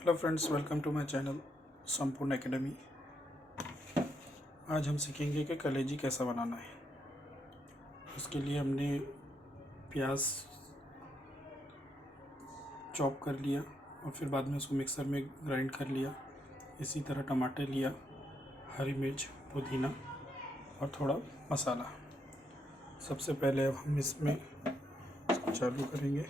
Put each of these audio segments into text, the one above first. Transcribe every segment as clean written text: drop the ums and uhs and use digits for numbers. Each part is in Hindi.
Hello friends, welcome to my channel Sampurna academy. आज हम सीखेंगे कि कलेजी कैसा बनाना है। उसके लिए हमने प्याज चॉप कर लिया और फिर बाद में उसको मिक्सर में ग्राइंड कर लिया। इसी तरह टमाटर लिया, हरी मिर्च, पुदीना और थोड़ा मसाला। सबसे पहले अब हम इसमें चालू करेंगे।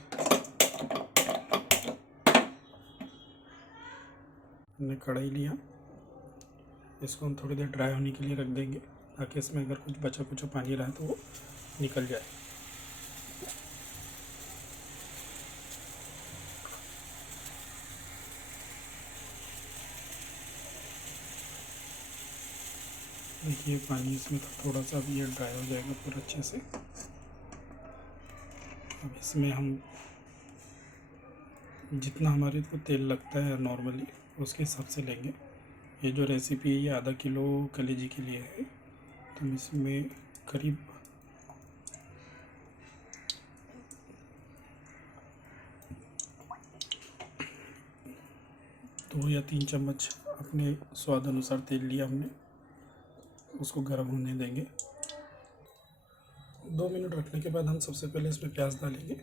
हमने कढ़ाई लिया, इसको हम थोड़ी देर ड्राई होने के लिए रख देंगे ताकि इसमें अगर कुछ बचा कुछ पानी रहा तो वो निकल जाए। देखिए पानी इसमें थोड़ा सा भी ये ड्राई हो जाएगा पूरा अच्छे से। अब इसमें हम जितना हमारे को तेल लगता है नॉर्मली उसके हिसाब से लेंगे। ये जो रेसिपी है ये आधा किलो कलेजी के लिए है, तो हम इसमें करीब 2 या 3 चम्मच अपने स्वाद अनुसार तेल लिया हमने। उसको गर्म होने देंगे। 2 मिनट रखने के बाद हम सबसे पहले इसमें प्याज डालेंगे।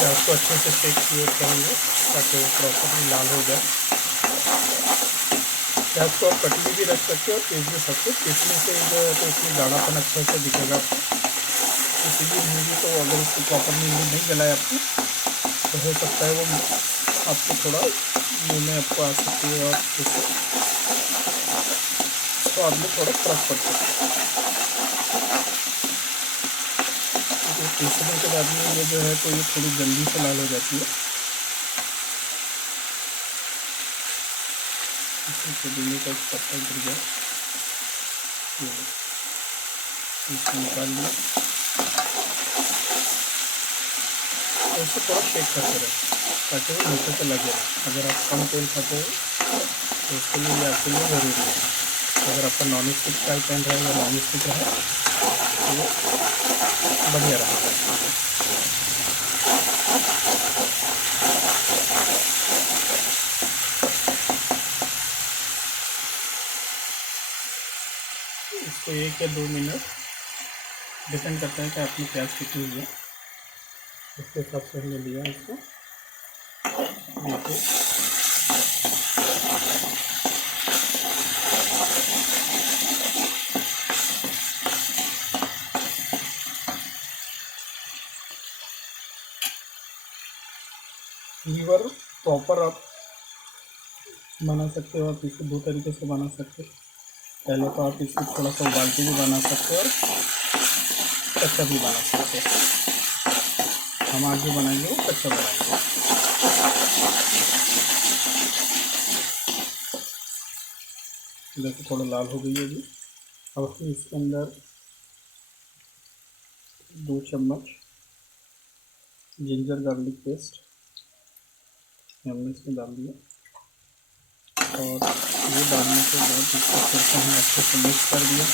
प्याज को अच्छे से शेक करेंगे ताकि वो प्रॉपरली लाल हो जाए। प्याज को आप कटी भी रख सकते हो और पीस भी सकते हो। पीसने से जो है तो इसमें गाढ़ापन अच्छा से दिखेगा आपको। इसीलिए नहीं तो अगर उसको प्रॉपरली नहीं गलाए आपको तो हो सकता है वो आपको थोड़ा मुँह में आपको आ सकती है और उससे स्वाद में थोड़ा फर्क पड़ सकता है। पीसने के बाद में ये जो है तो ये थोड़ी जल्दी से लाल हो जाती है। पुदीने का पत्ता गिर गया, इसको निकाल लिया और उसको थोड़ा शेक करते रहे ताकि वो नीचे से लगे। अगर आप कम तेल खाते हो तो उसके लिए आपके लिए ज़रूरी है। अगर आपका नॉन स्टिक फ्राई पैन रहे या नॉन स्टिक रहे तो वो बढ़िया रहेगा। इसको 1 या 2 मिनट डिपेंड करता है कि आपने प्याज कितनी लिया, उसके हिसाब से हमने लिया इसको। देखिए लीवर प्रॉपर आप बना सकते हो। आप इसको 2 तरीके से बना सकते हो। पहले तो आप इसको थोड़ा सा उबाल के भी बना सकते हो और कच्चा भी बना सकते हो। हम आज जो बनाएंगे वो कच्चा बनाएंगे। जैसे थोड़ा लाल हो गई है अभी। अब हम इसके अंदर 2 चम्मच जिंजर गार्लिक पेस्ट हमने इसमें डाल दिया और ये डालने के बाद इसको फिर से हमने अच्छे से मिक्स कर दिया।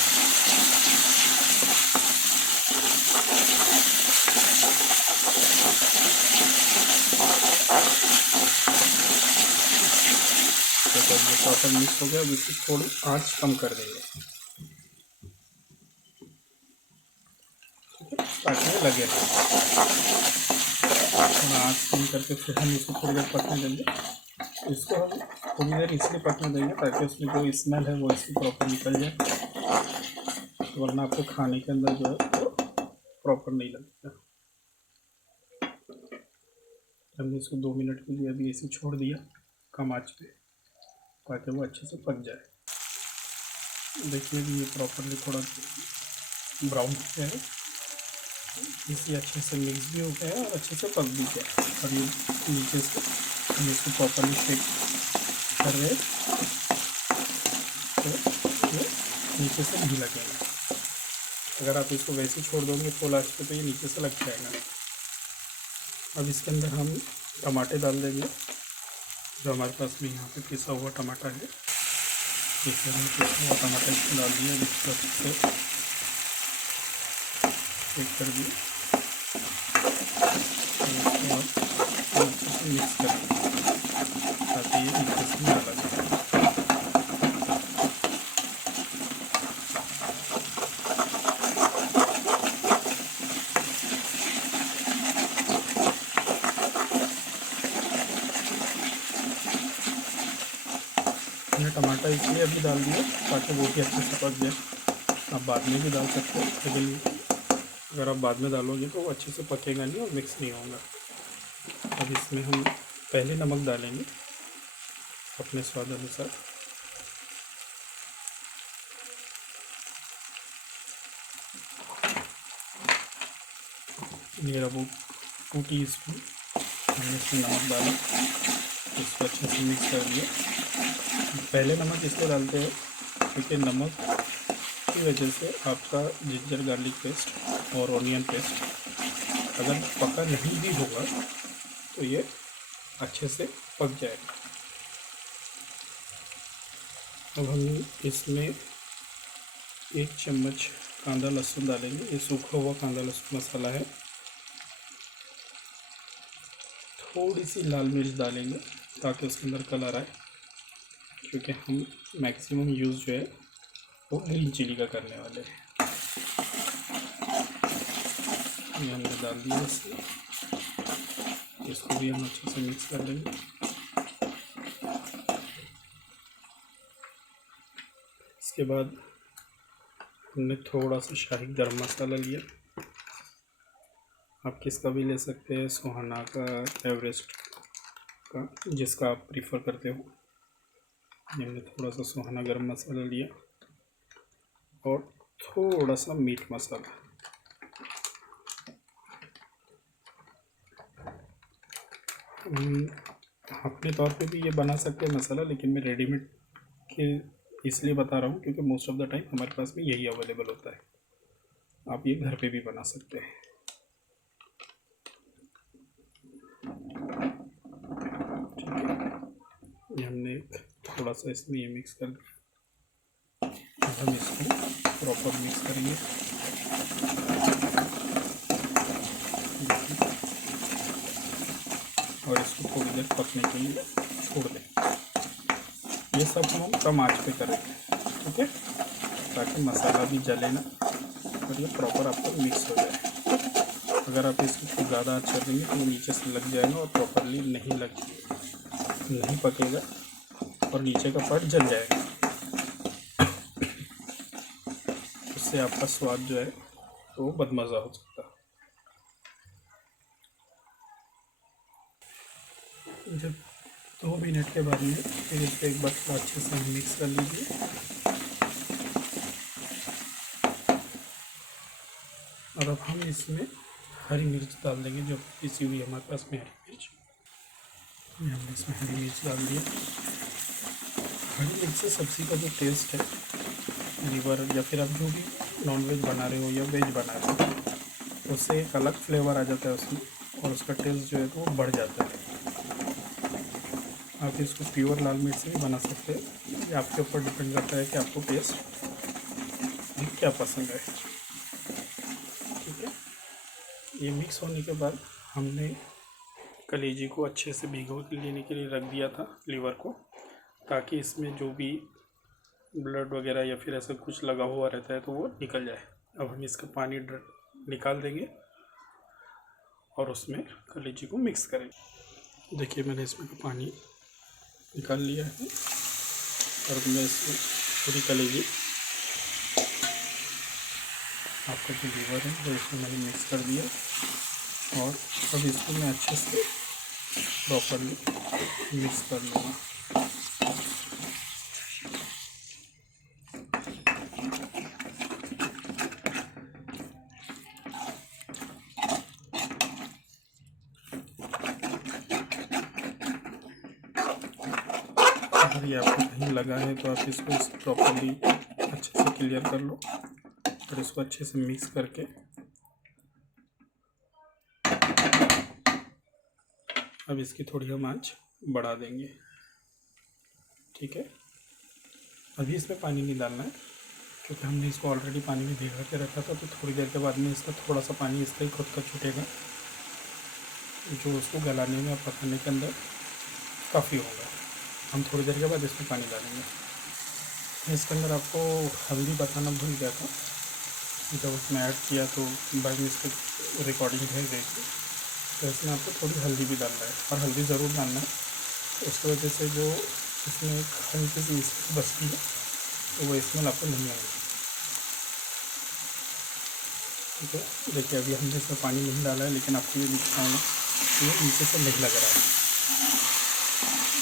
तो जब ये प्रॉपर मिक्स हो गया अब इसकी थोड़ी आँच कम कर देंगे ताकि ये लगे नहीं। थोड़ा आँच कम करके फिर हम इसको थोड़ी देर पकने देंगे। इसको हम थोड़ी देर इसलिए पकने देंगे ताकि उसमें जो स्मेल है वो इसकी प्रॉपर निकल जाए, वरना आपको खाने के अंदर जो है वो प्रॉपर नहीं लगेगा। हमने इसको 2 मिनट के लिए अभी ऐसे छोड़ दिया कम आँच पे ताकि वो अच्छे से पक जाए। देखिए अभी ये प्रॉपरली थोड़ा ब्राउन हो गया है, इसी अच्छे से मिक्स भी हो गया है और अच्छे से पक भी गया है। और ये नीचे से हम इसको प्रॉपरली शेक कर रहे तो ये नीचे से नहीं लगेगा। अगर आप इसको वैसे छोड़ दोगे फुल आँच पे तो ये नीचे से लग जाएगा। अब इसके अंदर हम टमाटर डाल देंगे जो हमारे पास में यहाँ पे पिसा हुआ टमाटर है। इसे हमने पिसा हुआ टमाटर इसमें डाल दिया, इसको अच्छे से शेक कर दिया। और इसको हम अच्छे से मिक्स करेंगे ताकि ये नीचे से ना लगे। हमने टमाटर इसलिए अभी डाल दिया ताकि वो भी अच्छे से पक जाए। आप बाद में भी डाल सकते हो, लेकिन अगर आप बाद में डालोगे तो वो अच्छे से पकेगा नहीं और मिक्स नहीं होगा। अब इसमें हम पहले नमक डालेंगे अपने स्वाद अनुसार। मेरा वो 2 टीस्पून हमने इसमें नमक डाला, इसको अच्छे से मिक्स कर दिया। पहले नमक इसलिए डालते हैं क्योंकि नमक की वजह से आपका जिंजर गार्लिक पेस्ट और ऑनियन पेस्ट अगर पका नहीं भी होगा तो ये अच्छे से पक जाएगा। अब हम इसमें 1 चम्मच कांदा लहसुन डालेंगे। ये सूखा हुआ कांदा लहसुन मसाला है। थोड़ी सी लाल मिर्च डालेंगे ताकि उसके अंदर कलर आए, क्योंकि हम मैक्सिमम यूज़ जो है वो ग्रीन चिली का करने वाले हैं। ये हमने डाल दिया इसमें, इसको भी हम अच्छे से मिक्स कर लेंगे। इसके बाद हमने थोड़ा सा शाही गरम मसाला लिया, आप किसका भी ले सकते हैं, सुहाना का, एवरेस्ट का, जिसका आप प्रीफर करते हो। हमने थोड़ा सा सुहाना गरम मसाला लिया और थोड़ा सा मीट मसाला। अपने तौर पे भी ये बना सकते हैं मसाला, लेकिन मैं रेडीमेड के इसलिए बता रहा हूँ क्योंकि मोस्ट ऑफ द टाइम हमारे पास में यही अवेलेबल होता है। आप ये घर पे भी बना सकते हैं। ठीक है, ये हमने थोड़ा सा इसमें ये मिक्स कर दिया। हम इसको प्रॉपर मिक्स करेंगे। और इसको थोड़ी देर पकने के लिए छोड़ दें। ये सब हम कम आंच पे करेंगे, ठीक है, ताकि मसाला भी जले ना और ये प्रॉपर आपको मिक्स हो जाए। अगर आप इसको ज़्यादा आंच कर देंगे तो वो नीचे से लग जाएगा और प्रॉपरली नहीं पकेगा और नीचे का पार्ट जल जाएगा। उससे आपका स्वाद जो है वो बदमज़ा हो सकता है। जब 2 मिनट के बाद में फिर इसे एक बार थोड़ा अच्छे से मिक्स कर लीजिए। और अब हम इसमें हरी मिर्च डाल देंगे, जो पिसी हुई हमारे पास में हरी मिर्च। हमने इसमें हरी मिर्च डाल दिया। हरी मिर्च से सब्ज़ी का जो टेस्ट है, लीवर या फिर आप जो भी नॉनवेज बना रहे हो या वेज बना रहे हो, उससे एक अलग फ्लेवर आ जाता है उसमें और उसका टेस्ट जो है तो वो बढ़ जाता है। आप इसको प्योर लाल मिर्च से भी बना सकते हैं, ये आपके ऊपर डिपेंड करता है कि आपको टेस्ट क्या पसंद है। ठीक है, ये मिक्स होने के बाद हमने कलेजी को अच्छे से भिगो लेने के लिए रख दिया था, लीवर को, ताकि इसमें जो भी ब्लड वगैरह या फिर ऐसा कुछ लगा हुआ रहता है तो वो निकल जाए। अब हम इसका पानी निकाल देंगे और उसमें कलेजी को मिक्स करेंगे। देखिए मैंने इसमें पानी निकाल लिया है और मैं इसमें पूरी कलेजी, आपका जो लीवर है वो इसमें मैंने मिक्स कर दिया और अब इसको मैं अच्छे से प्रॉपरली मिक्स कर लूँगा। अगर ये आपको कहीं लगा है तो आप इसको प्रॉपरली अच्छे से क्लियर कर लो और इसको अच्छे से मिक्स करके अब इसकी थोड़ी हम आंच बढ़ा देंगे। ठीक है, अभी इसमें पानी नहीं डालना है क्योंकि हमने इसको ऑलरेडी पानी में भिगा के रखा था, तो थोड़ी देर के बाद में इसका थोड़ा सा पानी इसका ही खुद का छूटेगा जो उसको गलाने में और पकाने के अंदर काफ़ी होगा। हम थोड़ी देर के बाद इसमें पानी डालेंगे। इसके अंदर आपको हल्दी बताना भूल गया था, जब उसमें ऐड किया तो बाई मिस्टेक रिकॉर्डिंग भेज गई थी, तो इसमें आपको थोड़ी हल्दी भी डालना है, और हल्दी ज़रूर डालना है। उसकी वजह से जो इसमें हल्की सी स्मेल बचती है तो वो स्मेल आपको नहीं आएगी। ठीक है, देखिए अभी हमने इसमें पानी नहीं डाला है, लेकिन आपको ये दिख रहा है कि ये नीचे से नहीं लग रहा है।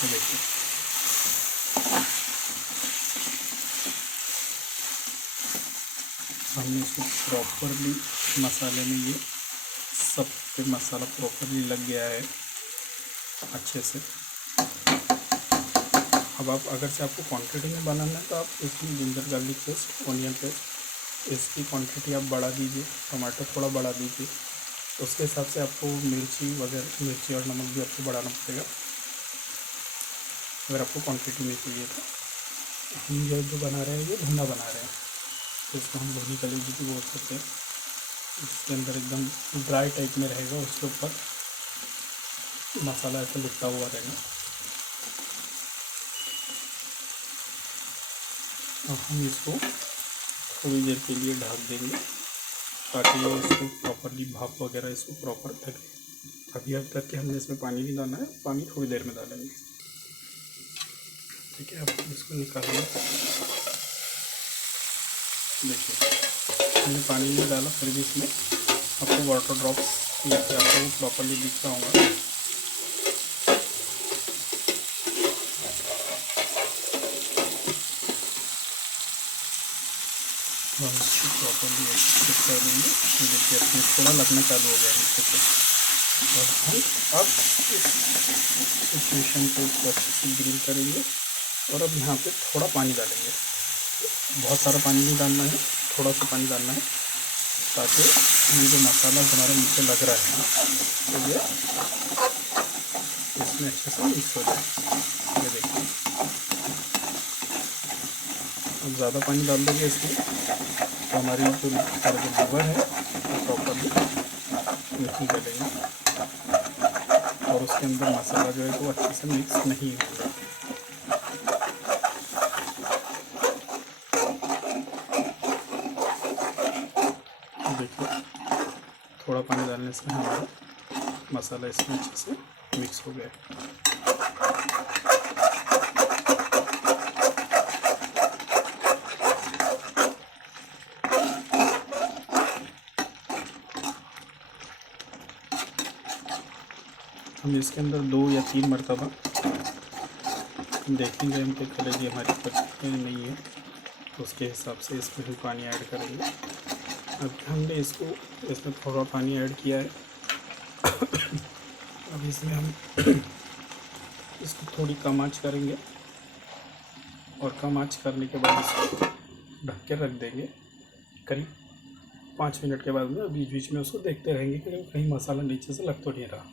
तो देखिए हमने इसको प्रॉपरली मसाले में, ये सब पे मसाला प्रॉपरली लग गया है अच्छे से। अब आप अगर से आपको क्वांटिटी में बनाना है तो आप इसमें ginger garlic paste, onion paste, इसकी क्वांटिटी आप बढ़ा दीजिए, टमाटर थोड़ा बढ़ा दीजिए, उसके हिसाब से आपको मिर्ची वगैरह, मिर्ची और नमक भी आपको बढ़ाना पड़ेगा अगर आपको क्वांटिटी में चाहिए तो। हम जो बना रहे हैं ये भुना बना रहे हैं, तो इसको हम भुनी कलेजी भी बोल सकते हैं। इसके अंदर एकदम ड्राई टाइप में रहेगा, उसके ऊपर मसाला ऐसा लिपटा हुआ रहेगा। अब हम इसको थोड़ी देर के लिए ढक देंगे ताकि ये इसको प्रॉपरली भाप वगैरह इसको प्रॉपर ढके। अभी अब तक कि हमने इसमें पानी नहीं डालना है, पानी थोड़ी देर में डालेंगे। ठीक है, अब इसको निकालेंगे। देखिए हमने पानी नहीं डाला, फिर भी इसमें आपको वाटर ड्रॉप्स जैसे आपको प्रॉपरली दिख रहा होगा। हम इसको प्रॉपरली चेक कर देंगे। देखिए अपने थोड़ा लगना चालू हो गया नीचे से, और हम अब इस सिचुएशन को अच्छे से ग्रिल करेंगे। और अब यहाँ पे थोड़ा पानी डालेंगे, बहुत सारा पानी नहीं डालना है, थोड़ा सा पानी डालना है, ताकि ये जो मसाला हमारे नीचे लग रहा है तो ये इसमें अच्छे से मिक्स हो जाए। ये देखिए अब ज़्यादा पानी डाल देंगे इसमें तो हमारी जो लीवर है वो प्रॉपरली नहीं गलेगी, और उसके अंदर मसाला जो है वो अच्छे से मिक्स नहीं होगा। देखिए थोड़ा पानी डालने से हमारा मसाला इसमें अच्छे से मिक्स हो गया। हम इसके अंदर 2 या 3 मरतबा देखेंगे हम कि कलेजी हमारी पकती नहीं है, तो उसके हिसाब से इसमें हम पानी ऐड करेंगे। अब हमने इसमें थोड़ा पानी ऐड किया है। अब इसमें हम इसको थोड़ी कम आंच करेंगे, और कम आंच करने के बाद इसको ढक के रख देंगे करीब 5 मिनट के बाद में। बीच बीच में उसको देखते रहेंगे कि कहीं मसाला नीचे से लग तो नहीं रहा।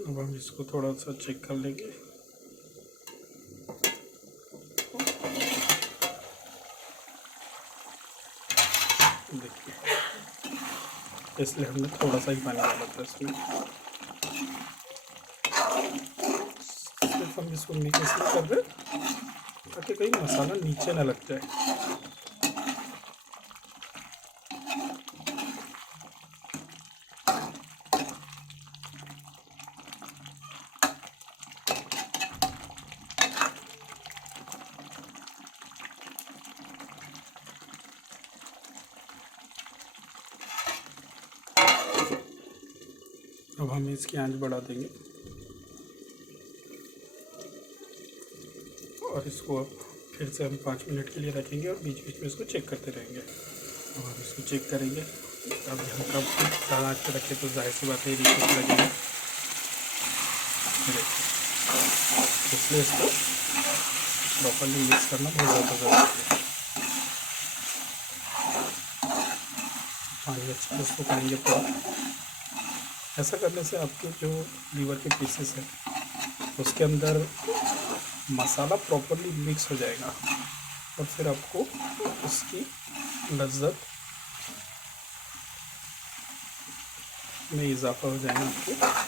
अब हम इसको थोड़ा सा चेक कर लेंगे। देखिए इसलिए हमने थोड़ा सा ही पानी डाला था इसमें। सिर्फ हम इसको नीचे से कर रहे ताकि कहीं मसाला नीचे ना लग जाए। अब हम इसकी आंच बढ़ा देंगे, और इसको अब फिर से हम 5 मिनट के लिए रखेंगे, और बीच बीच में इसको चेक करते रहेंगे। और इसको चेक करेंगे। अब हल्का ज़्यादा आँच पे रखें तो जाहिर सी बात है नीचे लगेगा, इसलिए इसको प्रॉपरली मिक्स करना बहुत ज़्यादा ज़रूरी है। पानी अच्छे से इसको खाएंगे पूरा। ऐसा करने से आपके जो लीवर के पीसेस हैं उसके अंदर मसाला प्रॉपरली मिक्स हो जाएगा, और फिर आपको उसकी लज्जत में इजाफा हो जाएगा आपको।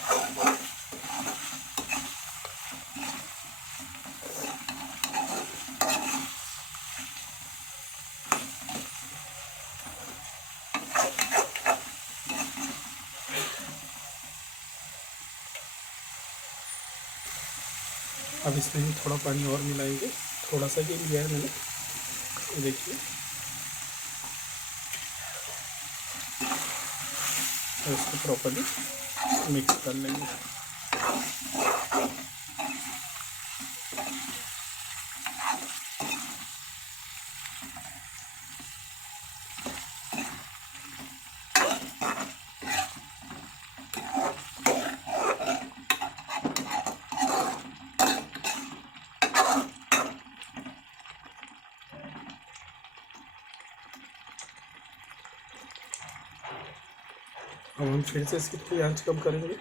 अब इसमें हम थोड़ा पानी और मिलाएंगे, थोड़ा सा ही लिया है मैंने, देखिए। और इसको प्रॉपर्ली मिक्स कर लेंगे। अब हम फिर से इसकी आंच कम करेंगे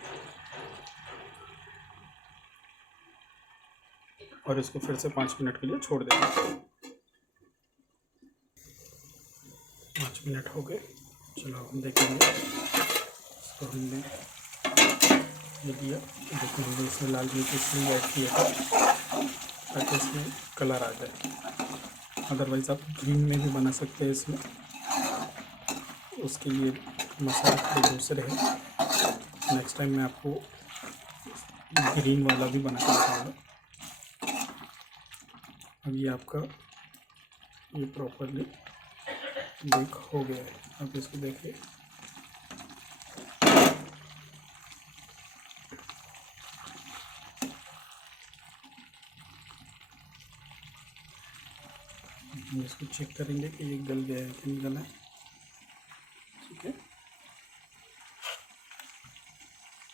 और इसको फिर से 5 मिनट के लिए छोड़ देंगे। 5 मिनट हो गए, चलो हम देखेंगे। इसको हमने ये दिया, देखो हमने इसमें लाल मिर्च इसलिए ऐड किया ताकि इसमें कलर आ जाए। अदरवाइज़ आप ग्रीन में भी बना सकते हैं इसमें, उसके लिए मसाला थोड़े दूसरे है। नेक्स्ट टाइम मैं आपको ग्रीन वाला भी बना के दिखाऊंगा। अब ये आपका ये प्रॉपरली बेक हो गया है। अब इसको देखिए, हम इसको चेक करेंगे कि ये गल गया है कि नहीं गला है। ठीक है,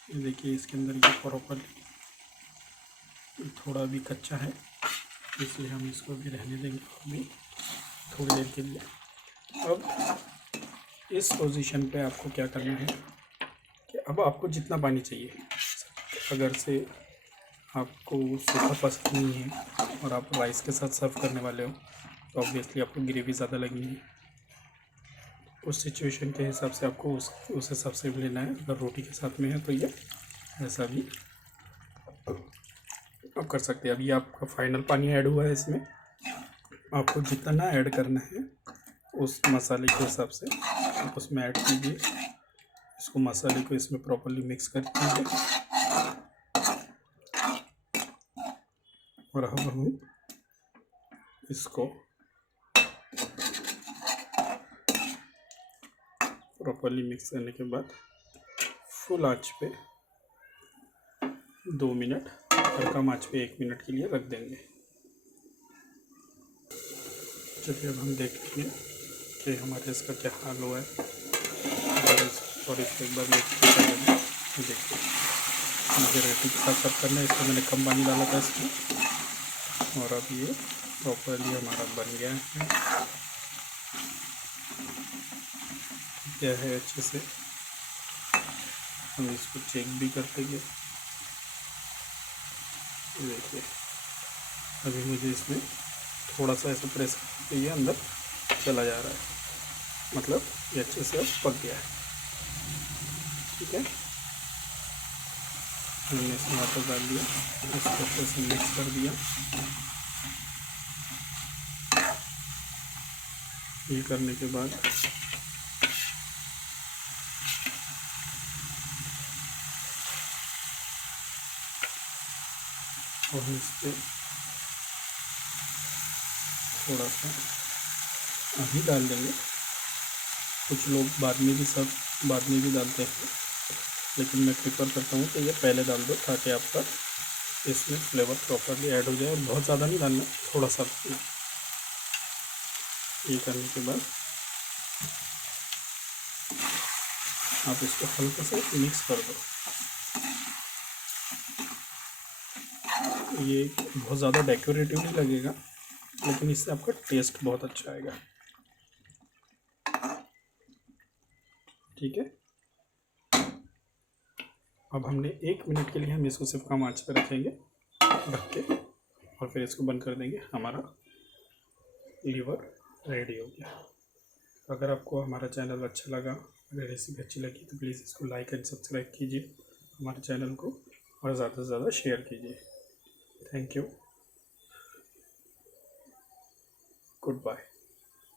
ये देखिए इसके अंदर ये प्रॉपरली थोड़ा भी कच्चा है, इसलिए हम इसको भी रहने देंगे अभी थोड़ी देर के लिए। अब इस पोजीशन पे आपको क्या करना है कि अब आपको जितना पानी चाहिए, अगर से आपको सूखा पसंद नहीं है और आप राइस के साथ सर्व करने वाले हो तो ऑब्वियसली आपको ग्रेवी ज़्यादा लगनी है। उस सिचुएशन के हिसाब से आपको उस हिसाब से भी लेना है। अगर रोटी के साथ में है तो ये ऐसा भी आप कर सकते हैं। अभी आपका फाइनल पानी ऐड हुआ है, इसमें आपको जितना ऐड करना है उस मसाले के हिसाब से आप उसमें ऐड कीजिए। इसको मसाले को इसमें प्रॉपर्ली मिक्स कर दीजिए और अब हम इसको प्रॉपर्ली मिक्स करने के बाद फुल आंच पे 2 मिनट और कम आंच पे 1 मिनट के लिए रख देंगे। चलिए अब हम देखते हैं कि हमारे इसका क्या हाल हुआ है। और इसको एक बार मिक्स कर देंगे। देखिए मुझे रोटी के साथ सर्व करना है, इसमें मैंने कम पानी डाला था इसमें। और अब ये प्रॉपर्ली हमारा बन गया है, क्या है अच्छे से। हम इसको चेक भी कर देंगे। देखिए अभी मुझे इसमें थोड़ा सा ऐसा प्रेस करके ये अंदर चला जा रहा है, मतलब ये अच्छे से अब पक गया है। ठीक है, हमने इसमें वापस डाल दिया, इसको अच्छे से मिक्स कर दिया। ये करने के बाद और हम इस पर थोड़ा सा अभी डाल देंगे। कुछ लोग बाद में भी डालते हैं, लेकिन मैं प्रेफर करता हूँ कि ये पहले डाल दो ताकि आपका इसमें फ्लेवर प्रॉपरली ऐड हो जाए। और बहुत ज़्यादा नहीं डालना, थोड़ा सा। ये करने के बाद आप इसको हल्का सा मिक्स कर दो। ये बहुत ज़्यादा डेकोरेटिव नहीं लगेगा, लेकिन इससे आपका टेस्ट बहुत अच्छा आएगा। ठीक है, अब हमने 1 मिनट के लिए हम इसको सिर्फ कम आंच पर रखेंगे, रख के और फिर इसको बंद कर देंगे। हमारा लीवर रेडी हो गया। अगर आपको हमारा चैनल अच्छा लगा अगर रेसिपी अच्छी लगी तो प्लीज़ इसको लाइक एंड सब्सक्राइब कीजिए हमारे चैनल को, और ज़्यादा से ज़्यादा शेयर कीजिए। Thank you, good bye.